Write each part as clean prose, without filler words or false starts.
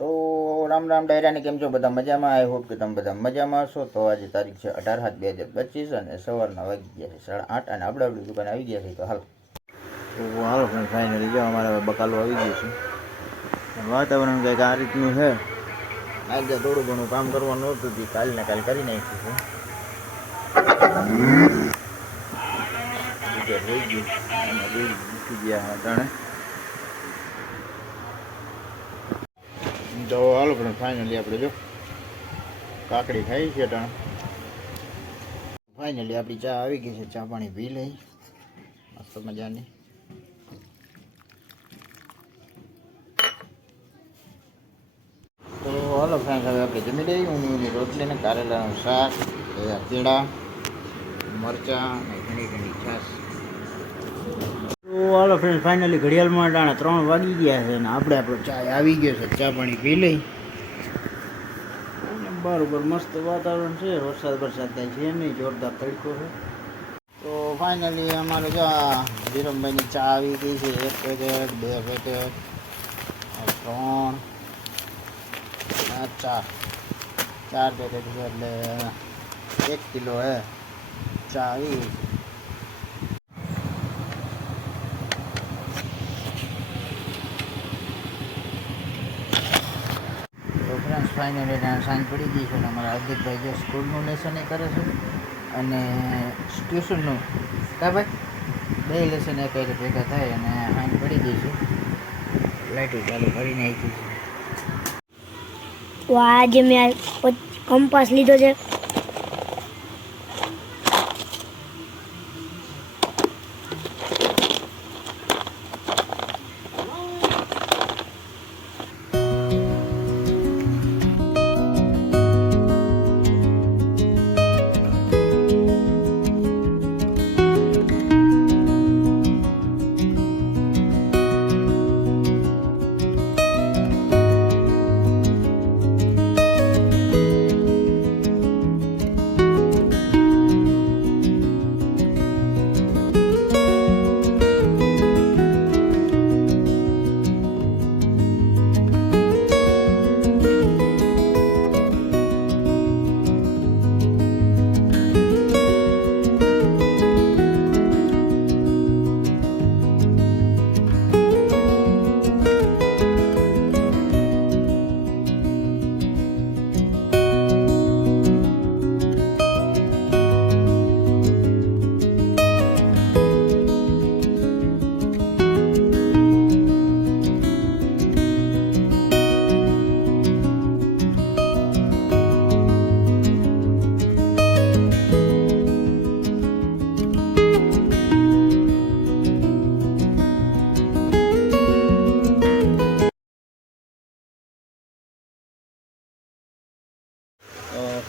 તો રામ રામ ડાયરાને કેમ છો બધા મજામાં? આઈ હોપ કે તમે બધા મજામાં હશો. તો આજે તારીખ છે 18/7/2025 અને સવારના વાગી ગયા છે 8:30 અને આપણી દુકાન આવી ગયા છે. તો હાલ ફ્રેન્ડ ફાઇનલી જો અમારે બકાલો આવી ગયો છે. વાતાવરણ કંઈક આ રીતનું છે. આજે થોડું ઘણું કામ કરવાનું હતું તે કાલ ને કાલ કરી નાખ્યું છે. ગયા અટાણે તો હાલો પણ ફાઇનલી આપણે જો કાકડી ખાઈ છે અટાણે. ફાઇનલી આપણી ચા આવી ગઈ છે. ચા પાણી પી લઈ મસ્ત મજાની. તો હાલો ફ્રેન્ડ હવે આપણે જમી લઈએ. ઊંની રોટલી ને કારેલાનું શાક, કેળા, મરચાં અને ઘણી ઘણી છાશ. તો હાલો ફ્રેન્ડ ફાઇનલી ઘડિયાળમાં અટાણે 3 વાગી ગયા છે અને આપણો ચા આવી ગયો છે. ચા પાણી પી લઈ. બરોબર મસ્ત વાતાવરણ છે. વરસાદ થાય છે નહીં, જોરદાર તડકો છે. તો ફાઇનલી અમારે જો આ ધીરમભાઈની ચા આવી ગઈ છે. 1 પેકેટ, 2 પેકેટ, 3, 4 પેકેટ છે એટલે 1 કિલો હે ચા આવી ગઈ છે. ફાઇનલી સાંજ પડી ગઈ છે અને અમારા હાર્દિકભાઈ જે સ્કૂલનું લેસન એ કરે છે અને ટ્યુશનનું કા ભાઈ 2 લેસન એક ભેગા થાય અને સાંજ પડી ગઈ છે. લાઇટો ચાલુ કરી નાખી છે. આજે મેં કંપાસ લીધો છે.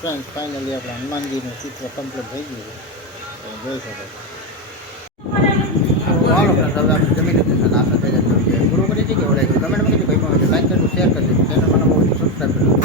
ફ્રેન્ડ ફાઇનલી આપણે હનુમાનજીનું ચિત્ર કમ્પ્લીટ થઈ ગયું છે. જોઈ શકો હાલો ફ્રેન્ડ હવે આપણે જમી લીધું છે. નાસ્તા થઈ જાય પૂરું કરી છે કે ઓળાય કમેન્ટમાં કીધું ભાઈ લાઈક કરજો, શેર કરજો, ચેનલ મને બહુ સબસ્ક્રાઈબ કરજો.